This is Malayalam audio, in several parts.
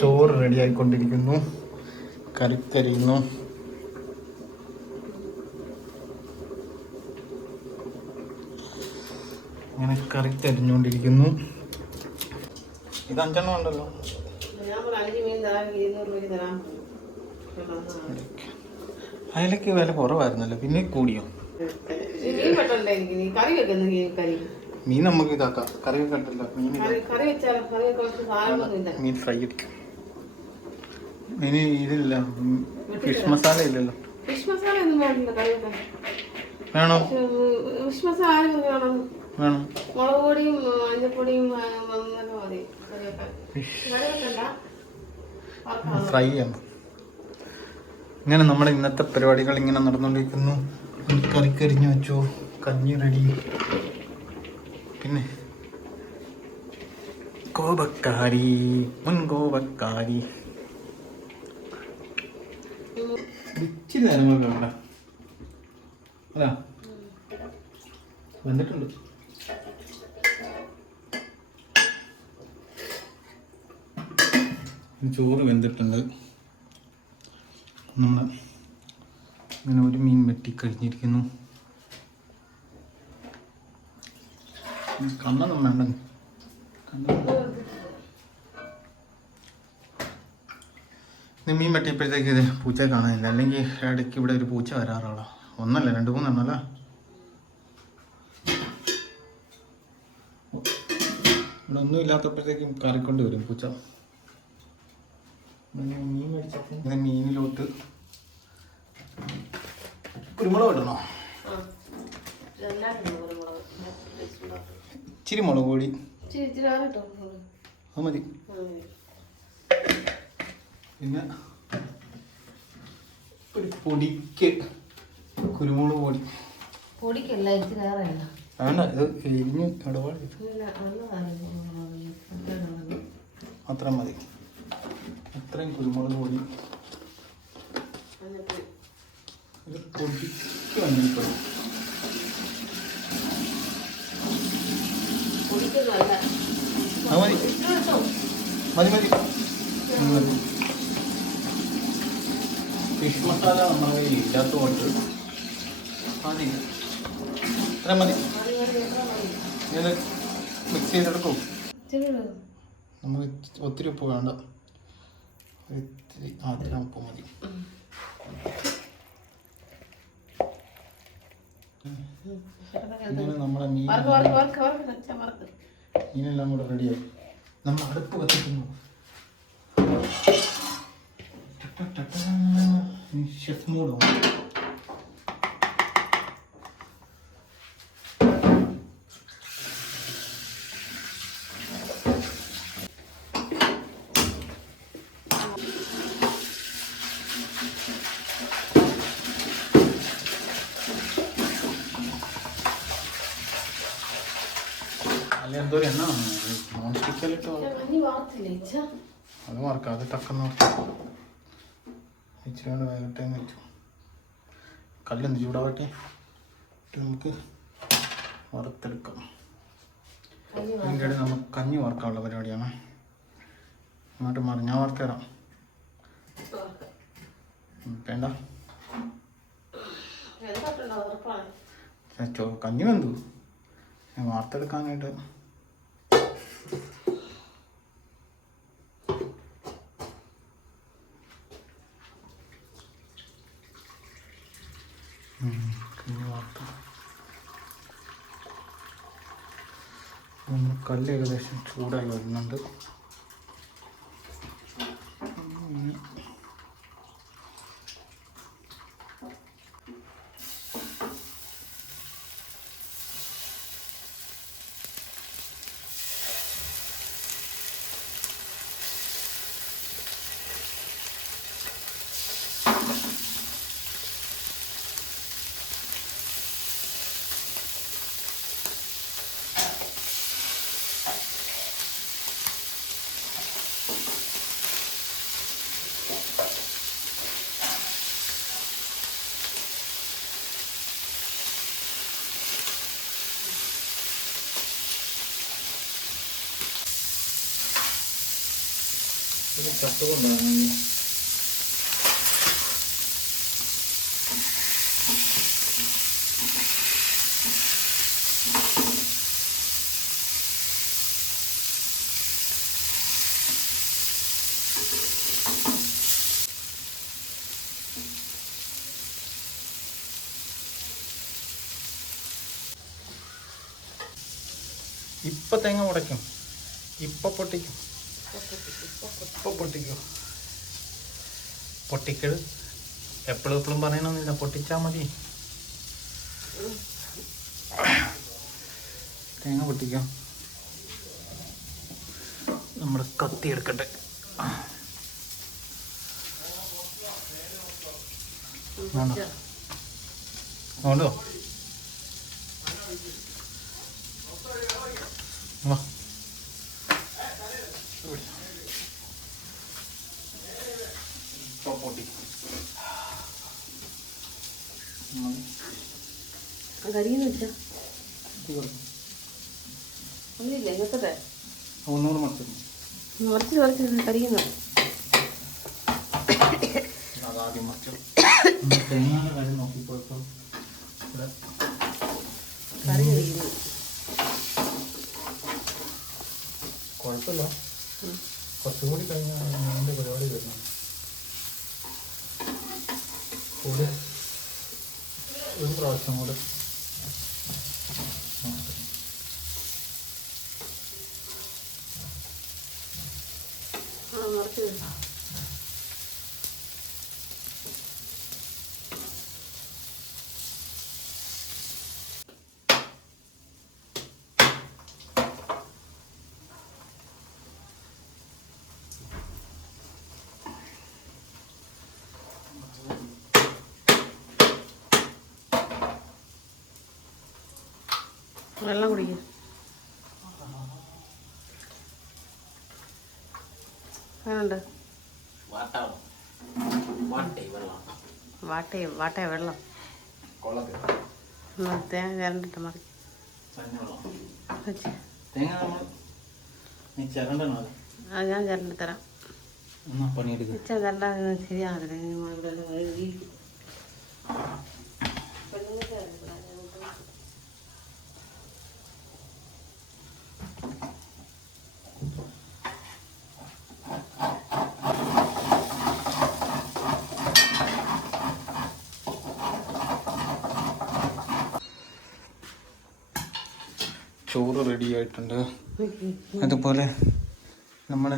ചോറ് റെഡി ആയിക്കൊണ്ടിരിക്കുന്നു കറിക്കരിയുന്നു അങ്ങനെ കറി തെരഞ്ഞുകൊണ്ടിരിക്കുന്നു. ഇത് അഞ്ചെണ്ണം ഉണ്ടല്ലോ. അതിലേക്ക് വില കുറവായിരുന്നല്ലോ പിന്നെ കൂടിയോ? മീൻ നമുക്ക് ഇതാക്കാം. കറി വെക്കണ്ടല്ലോ മീൻ മീൻ ഫ്രൈ അടിക്കും. ഇനി ഇതില്ല. ഫിഷ് മസാല ഇല്ലല്ലോ. ഫിഷ് മസാല ഒന്നും വേണോ? ഫിഷ് മസാല വേണം. വേണം? മുളക് പൊടിയും മഞ്ഞപ്പൊടിയും മതി. ഫ്രൈ ചെയ്യാം ഇങ്ങനെ നമ്മുടെ ഇന്നത്തെ പരിപാടികൾ ഇങ്ങനെ നടന്നുകൊണ്ടിരിക്കുന്നു. കറി കരിഞ്ഞു വെച്ചു കഞ്ഞി റെഡി പിന്നെ കോപക്കാരി മുൻ കോപക്കാരി ഇച്ചിരി നേരം കൂടെ വേണ്ട. അതാ. വന്നിട്ടുണ്ട്. ചോറ് വെന്തിട്ടുണ്ട്. നമ്മൾ ഇങ്ങനെ ഒരു മീൻ വെട്ടി കഴിഞ്ഞിരിക്കുന്നു. കണ്ണൊന്നും വേണ്ട കണ്ണൊന്നും ഇത് മീൻ വെട്ടിയപ്പോഴത്തേക്ക് ഇത് പൂച്ചയെ കാണാനില്ല അല്ലെങ്കിൽ ഇടയ്ക്ക് ഇവിടെ ഒരു പൂച്ച വരാറുള്ള. ഒന്നല്ല രണ്ട് മൂന്നെണ്ണല്ല? ഇവിടെ ഒന്നും ഇല്ലാത്തപ്പോഴത്തേക്കും കറിക്കൊണ്ട് വരും പൂച്ച. മീൻ മേടിച്ചപ്പോൾ ഇത് മീനിലോട്ട് കുരുമുളക് ഇടണോ. ഇച്ചിരി മുളക് പൊടി. അത് മതി. പിന്നെ ഒരു പൊടിക്ക് കുരുമുളക് പൊടി. പൊടിക്കല്ല ഇച്ചിരി വേറെ വേണ്ട. ഇത് എരിഞ്ഞ് ഇടപാട് മതി. അത്രയും കുരുമുളക് പൊടി. പൊടിക്ക് വന്നിട്ടുണ്ട്. അത്. മതി. മതി മതി. ഫിഷ് മസാല നമ്മുടെ കയ്യിൽ ഇല്ലാത്തതുകൊണ്ട് മതി. ഇത്ര മതി. ഇത് മിക്സ് ചെയ്തെടുക്കും. നമുക്ക് ഒത്തിരി ഉപ്പ് വേണ്ട. ഒത്തിരി ആ അത്ര ഉപ്പ് മതി. ഇങ്ങനെ നമ്മുടെ മീൻ. മീനെല്ലാം കൂടെ റെഡിയായി നമ്മൾ അടുപ്പ് കത്തിക്കുന്നു. മൂഡ് അല്ല എന്തോ എണ്ണ നോൺ സ്റ്റിക്കലിട്ട്? അത് മറക്കാം അത് ടക്കെന്ന് ഇച്ചിരി വേഗട്ടെ എന്ന് വെച്ചു. കല്ലെന്ത് ചൂടാവട്ടെ? എന്നിട്ട് നമുക്ക് വറുത്തെടുക്കാം. അതിന്റെ ഇടയിൽ നമുക്ക് കഞ്ഞി വറുക്കാനുള്ള പരിപാടിയാണ്. അങ്ങോട്ട് മാറി ഞാൻ വറുത്ത് തരാം വേണ്ട. കഞ്ഞി വെന്തു. വാർത്തെടുക്കാനായിട്ട് ഉം, കഞ്ഞി വാർത്തു നമ്മുടെ കല്ല് ഏകദേശം ചൂടായി വരുന്നുണ്ട്. ഇപ്പൊ തേങ്ങ ഉടയ്ക്കും ഇപ്പൊ പൊട്ടിക്കും. പൊട്ടിക്കൽ. എപ്പോഴും എപ്പോഴും പറയണമെന്നില്ല പൊട്ടിച്ചാൽ മതി. തേങ്ങ പൊട്ടിക്കാം. നമ്മൾ കത്തി എടുക്കട്ടെ. വേണോ? വാ ഇപ്പൊ പൊട്ടിക്കും കരിയെന്ന് വെച്ചാ? ഇത് കൊടുക്ക്. ഒന്നുമില്ല ഇങ്ങനത്തെ ഒന്നുകൂടെ മറച്ചിരുന്നു മറിച്ച് മറിച്ച് കരിയുന്നു. അതാദ്യം മറിച്ചു. തേങ്ങയുടെ കാര്യം നോക്കിപ്പോയപ്പോൾ കറി കരിയുന്നു കുഴപ്പമില്ല. കുറച്ചും കൂടി കഴിഞ്ഞാൽ എന്റെ പരിപാടി വരുന്നു ഒരു പ്രാവശ്യം കൂടെ നോക്കാം. ആ മറിച്ച് വെള്ളം കുടിക്കും അങ്ങനുണ്ട് വാട്ടേ വാട്ടേ വെള്ളം എന്നാ തേങ്ങ കരണ്ടിട്ട് മറി വെച്ച് തേങ്ങ നമ്മൾ നീ ചിരണ്ടണോ അത് അത് ഞാൻ കരണ്ടി തരാം എന്നാ പണിയെടുക്കുക വെച്ചാൽ കരണ്ടാ ശരിയാകത്തില്ല ഇവിടെ ഈ ചോറ് റെഡി ആയിട്ടുണ്ട്. അതുപോലെ നമ്മൾ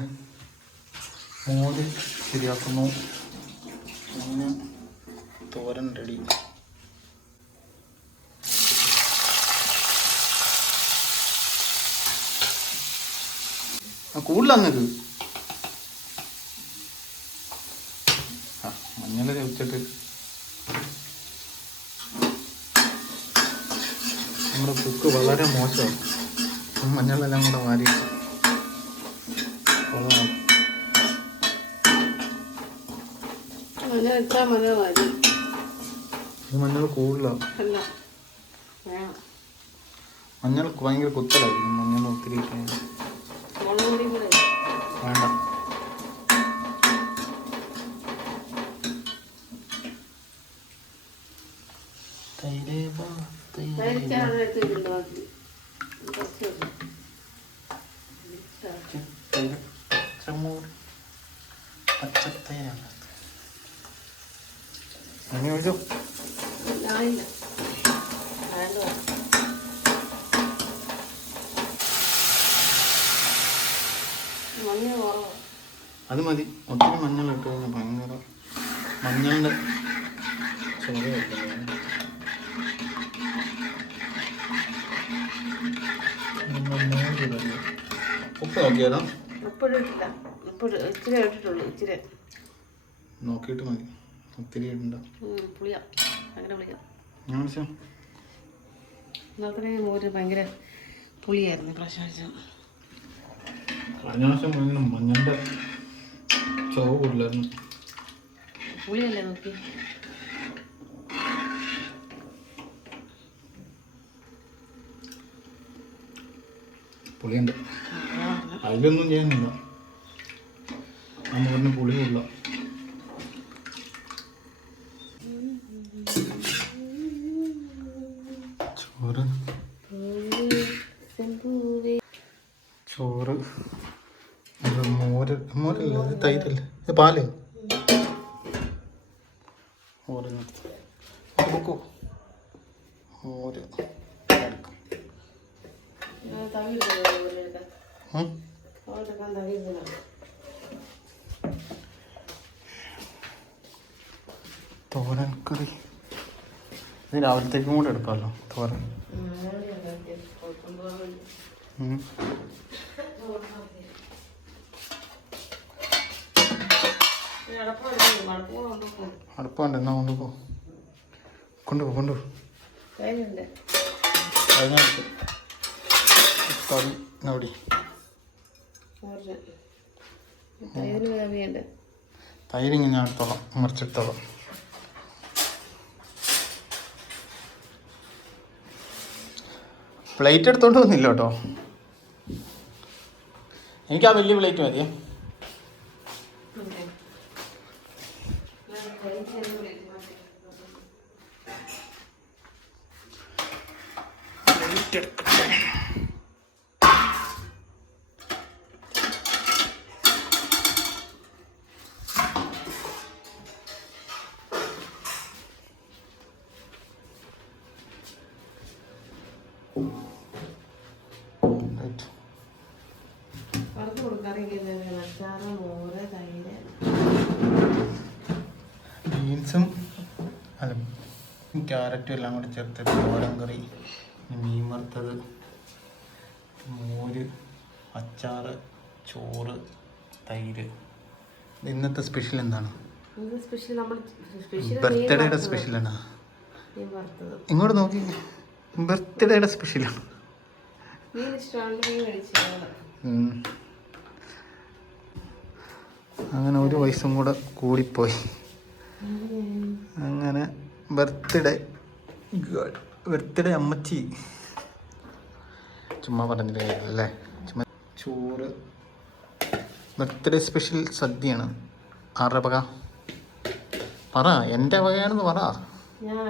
മോര് ശരിയാക്കുന്നു. അങ്ങനെ തോരൻ റെഡി കൂടുതലാന്നത് ആ മഞ്ഞൾ ചവിച്ചിട്ട് നമ്മുടെ കുക്ക് വളരെ മോശമാണ് മഞ്ഞളെല്ലാം കൂടെ വാരി. മഞ്ഞൾ കൂടുതലാണ് മഞ്ഞൾ ഭയങ്കര കുത്തലായിരിക്കും. മഞ്ഞൾ ഒത്തിരി ഇട്ടാൽ. മുളക് പൊടിയും കൂടെ വേണ്ട തൈര് വാ, തൈര് വാ. തരിച്ചാണ് എടുത്തിട്ടുണ്ട് ബാക്കി കുറച്ച് വെക്കും. തൈര്, പച്ചത്തൈരാണ് അങ്ങനെ ഒഴിച്ചോ? കുറവാണ് അത് മതി. ഒത്തിരി മഞ്ഞൾ ഇട്ട് കഴിഞ്ഞാൽ ഭയങ്കര മഞ്ഞളിന്റെ ചോര നോക്കിയാലോ? ഉപ്പിട്ട് ഇട്ടില്ല. ഉപ്പിട്ട് ഇച്ചിരി ഇട്ടിട്ടുള്ളൂ ഇച്ചിരി. നോക്കിയിട്ട് മതി. ഒത്തിരി ഇടണ്ട. ഉം, പുളിയാ. ഞാൻ ഇന്നത്തെ മോര് ഭയങ്കര പുളിയായിരുന്നു പ്രാവശ്യം കഴിഞ്ഞ പ്രാവശ്യം ഭയങ്കര മഞ്ഞളുടെ ചുവ കൂടുതലായിരുന്നു പുളിയല്ലേ നോക്കി? പുളിയുണ്ട്. അതിലൊന്നും ചെയ്യാനില്ല ആ മോരിന് പുളിയുള്ള ചോറ്. ചോറ്. മോര് മോരല്ല? തൈരല്ലേ? ഇത് പാൽ? മോര് നോക്കൂ മോര്. എടുക്കാം. തോരൻ കറി. ഇത് രാവിലത്തേക്കും കൂടെ എടുക്കാമല്ലോ തോരൻ. അടുപ്പുണ്ട് എന്നാ കൊണ്ടുപോ കൊണ്ടുപോ കൊണ്ടുപോ അതിനകത്ത് കറി അവിടെ തൈരിങ്ങ് ഞാൻ എടുത്തോളാം. മുറിച്ചെടുത്തോളാം. പ്ലേറ്റ് എടുത്തോണ്ട് വന്നില്ല കേട്ടോ. എനിക്ക് ആ വലിയ പ്ലേറ്റ് മതിയേ പ്ലേറ്റ് എടുക്കട്ടെ. തൈര്. ബീൻസും അല്ല ക്യാരറ്റും എല്ലാം കൂടി ചേർത്ത് തോരൻ കറി മീൻ വറുത്തത് മോര് അച്ചാറ് ചോറ് തൈര്. ഇന്നത്തെ സ്പെഷ്യൽ എന്താണ്? ബർത്ത്ഡേയുടെ സ്പെഷ്യലാണ് ഇങ്ങോട്ട് നോക്കി. ബർത്ത്ഡേയുടെ സ്പെഷ്യലാണ് അങ്ങനെ ഒരു വയസ്സും കൂടെ കൂടിപ്പോയി. അങ്ങനെ ബർത്ത്ഡേ ബർത്ത്ഡേ അമ്മച്ചി. ചുമ്മാ പറഞ്ഞിട്ട് കാര്യമല്ലേ ചുമ്മാ ചോറ്. ബർത്ത്ഡേ സ്പെഷ്യൽ സദ്യയാണ്. ആരുടെ വക? പറ എന്റെ വകയാണെന്ന് പറ. ഞാൻ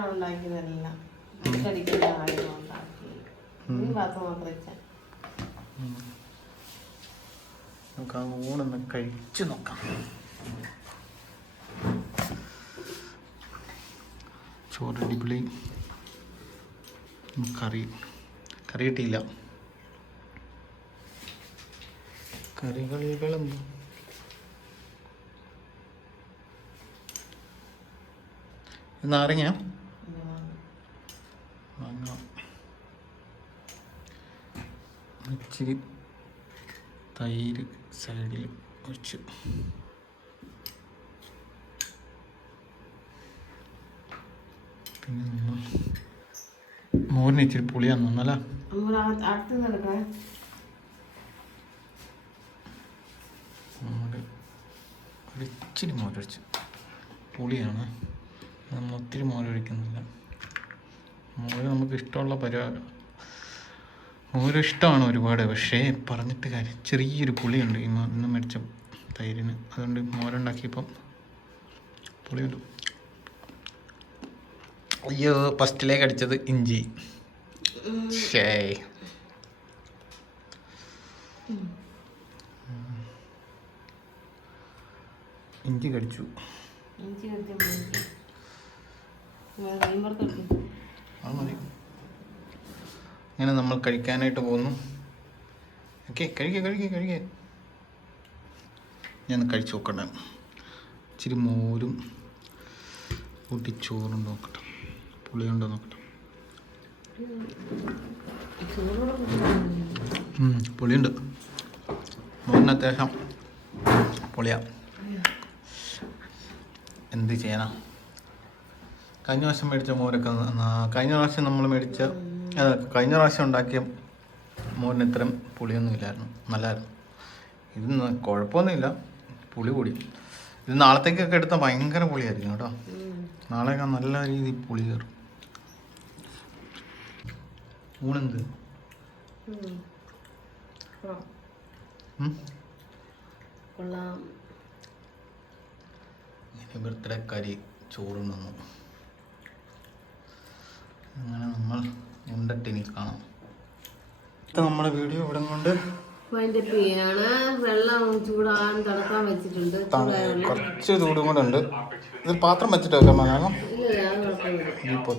നമുക്ക് ആ ഊണൊന്ന് കഴിച്ചു നോക്കാം. ചോറ് അടിപൊളി കറി. കറി കിട്ടിയില്ല. കറികളും നാരങ്ങ? മാങ്ങ ഇച്ചിരി തൈര് സൈഡിൽ ഒഴിച്ചു പിന്നെ നമ്മൾ മോരിന് ഇച്ചിരി പുളിയാന്ന് ഒരു ഇച്ചിരി മോരൊഴിച്ചു പുളിയാണ്. നമ്മൾ ഒത്തിരി മോരൊഴിക്കുന്നില്ല മോര് നമുക്ക് ഇഷ്ടമുള്ള പരിപാടി മോര് ഇഷ്ടമാണ് ഒരുപാട്. പക്ഷേ പറഞ്ഞിട്ട് കാര്യം ചെറിയൊരു പുളിയുണ്ട് ഈ ഇന്ന് മേടിച്ച തൈരിന്. അതുകൊണ്ട് മോരുണ്ടാക്കിയപ്പം പുളിയുണ്ട്. അയ്യോ ഫസ്റ്റിലേക്ക് അടിച്ചത് ഇഞ്ചി. ഷേ ഇഞ്ചി കടിച്ചു. അത് മതി. അങ്ങനെ നമ്മൾ കഴിക്കാനായിട്ട് പോകുന്നു. ഓക്കെ കഴിക്കുക കഴിക്കുക കഴിക്കുക ഞാൻ കഴിച്ചു നോക്കട്ടെ. ഇച്ചിരി മോരും കൂട്ടി ചോറും നോക്കട്ടെ. പുളിയുണ്ടോ നോക്കട്ടെ. പുളിയുണ്ട്. മോറിന് അത്യാവശ്യം പൊളിയാ. എന്ത് ചെയ്യാനാ കഴിഞ്ഞ പ്രാവശ്യം മേടിച്ച മോരൊക്കെ കഴിഞ്ഞ പ്രാവശ്യം നമ്മൾ മേടിച്ച അല്ല, കഴിഞ്ഞ പ്രാവശ്യം ഉണ്ടാക്കിയ മോരിന് ഇത്രയും പുളിയൊന്നും ഇല്ലായിരുന്നു. നല്ലായിരുന്നു. ഇത് കുഴപ്പമൊന്നുമില്ല. പുളി കൂടി. ഇത് നാളത്തേക്കൊക്കെ എടുത്താൽ ഭയങ്കര പുളിയായിരിക്കും കേട്ടോ. നാളെയൊക്കെ നല്ല രീതിയിൽ പുളി കയറും. ഊണെന്ത്? ബർത്ത്ഡേ കരി ചോറുണ്ണുന്നു അങ്ങനെ നമ്മൾ ഉണ്ടട്ടിനി കാണാം. ഇത് നമ്മുടെ വീഡിയോ ഇവിടെ കൊണ്ട് കുറച്ച് ചൂടും കൂടെ ഉണ്ട്. ഇത് പാത്രം വെച്ചിട്ട് കുഴപ്പമില്ല ഇപ്പോൾ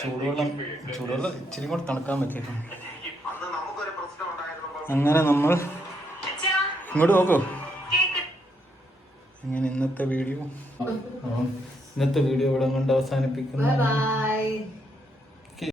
ചൂടുവെള്ളം ചൂടുവെള്ളം ഇച്ചിരി കൂടെ തണുക്കാൻ പറ്റിയിട്ടുണ്ട്. അങ്ങനെ നമ്മൾ ഇങ്ങോട്ട് നോക്കൂ. അങ്ങനെ ഇന്നത്തെ വീഡിയോ. ഇന്നത്തെ വീഡിയോ ഇവിടെ കൊണ്ട് അവസാനിപ്പിക്കുന്നു.